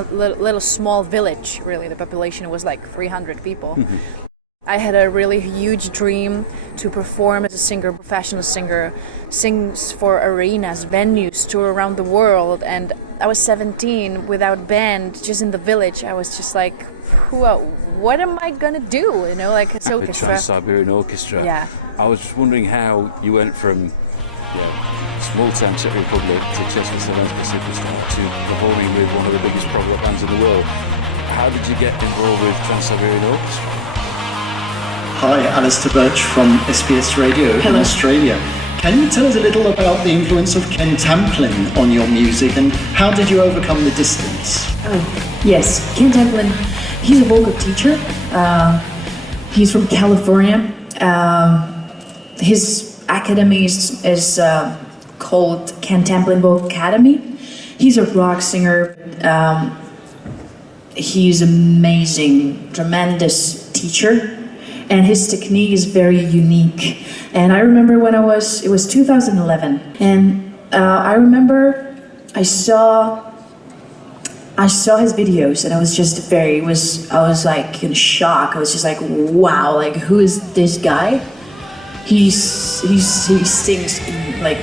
a little small village, really. The population was like 300 people. I had a really huge dream to perform as a singer, professional singer, sing for arenas, venues, tour around the world. And I was 17 without band, just in the village. I was just like, what am I gonna do? You know, like it's orchestra. Trans Siberian Orchestra. Yeah. I was just wondering how you went from small town Czech Republic to Czechoslovakia superstar to performing with one of the biggest prog rock bands in the world. How did you get involved with Trans Siberian Orchestra? Hi, Alistair Birch from SBS Radio in Australia. Can you tell us a little about the influence of Ken Tamplin on your music and how did you overcome the distance? Yes, Ken Tamplin, he's a vocal teacher. He's from California. His academy is called Ken Tamplin Vocal Academy. He's a rock singer. He's amazing, tremendous teacher. And his technique is very unique. And I remember it was 2011, and I remember I saw his videos, and I was like in shock. I was just like, wow, like who is this guy? He sings like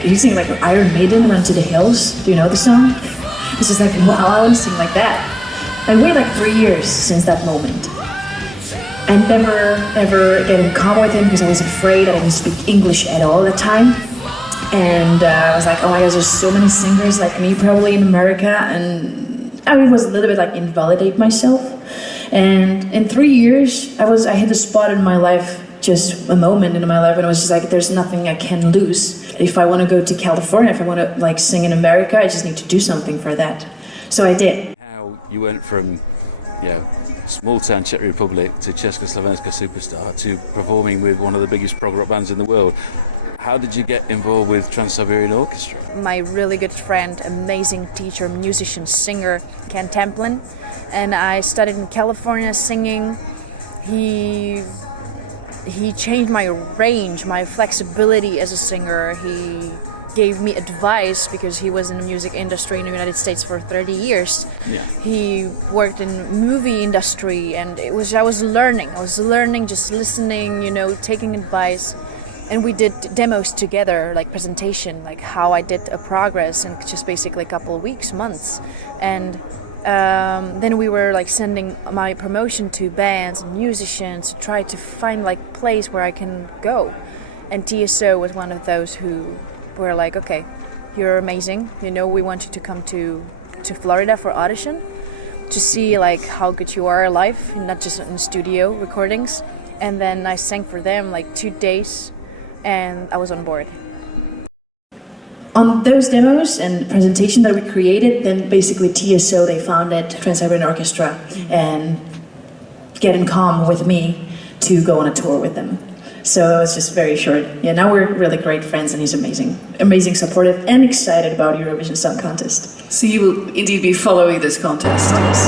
Iron Maiden, Run to the Hills. Do you know the song? It's just like, wow, I want to sing like that. I waited like 3 years since that moment. I never ever get in calm with him because I was afraid. I didn't speak English at all at the time. And I was like, oh my gosh, there's so many singers like me probably in America. And I was a little bit like invalidate myself. And in 3 years, I hit a spot in my life, just a moment in my life, and it was just like, there's nothing I can lose. If I want to go to California, if I want to like sing in America, I just need to do something for that. So I did. How you went from, small town Czech Republic to Czechoslovakia superstar to performing with one of the biggest prog rock bands in the world. How did you get involved with Trans Siberian Orchestra? My really good friend, amazing teacher, musician, singer, Ken Tamplin. And I studied in California singing. He changed my range, my flexibility as a singer. He gave me advice because he was in the music industry in the United States for 30 years. Yeah. He worked in movie industry, and I was learning, just listening, taking advice. And we did demos together, like presentation, like how I did a progress in just basically a couple of weeks, months. And then we were like sending my promotion to bands and musicians to try to find like place where I can go. And TSO was one of those who were like, okay, you're amazing. We want you to come to Florida for audition to see like how good you are live, not just in studio recordings. And then I sang for them like 2 days, and I was on board. On those demos and presentation that we created, then basically TSO, they founded Trans Siberian Orchestra and get in calm with me to go on a tour with them. So it was just very short. Yeah, now we're really great friends, and he's amazing, supportive, and excited about Eurovision Song Contest. So you will indeed be following this contest? Yes.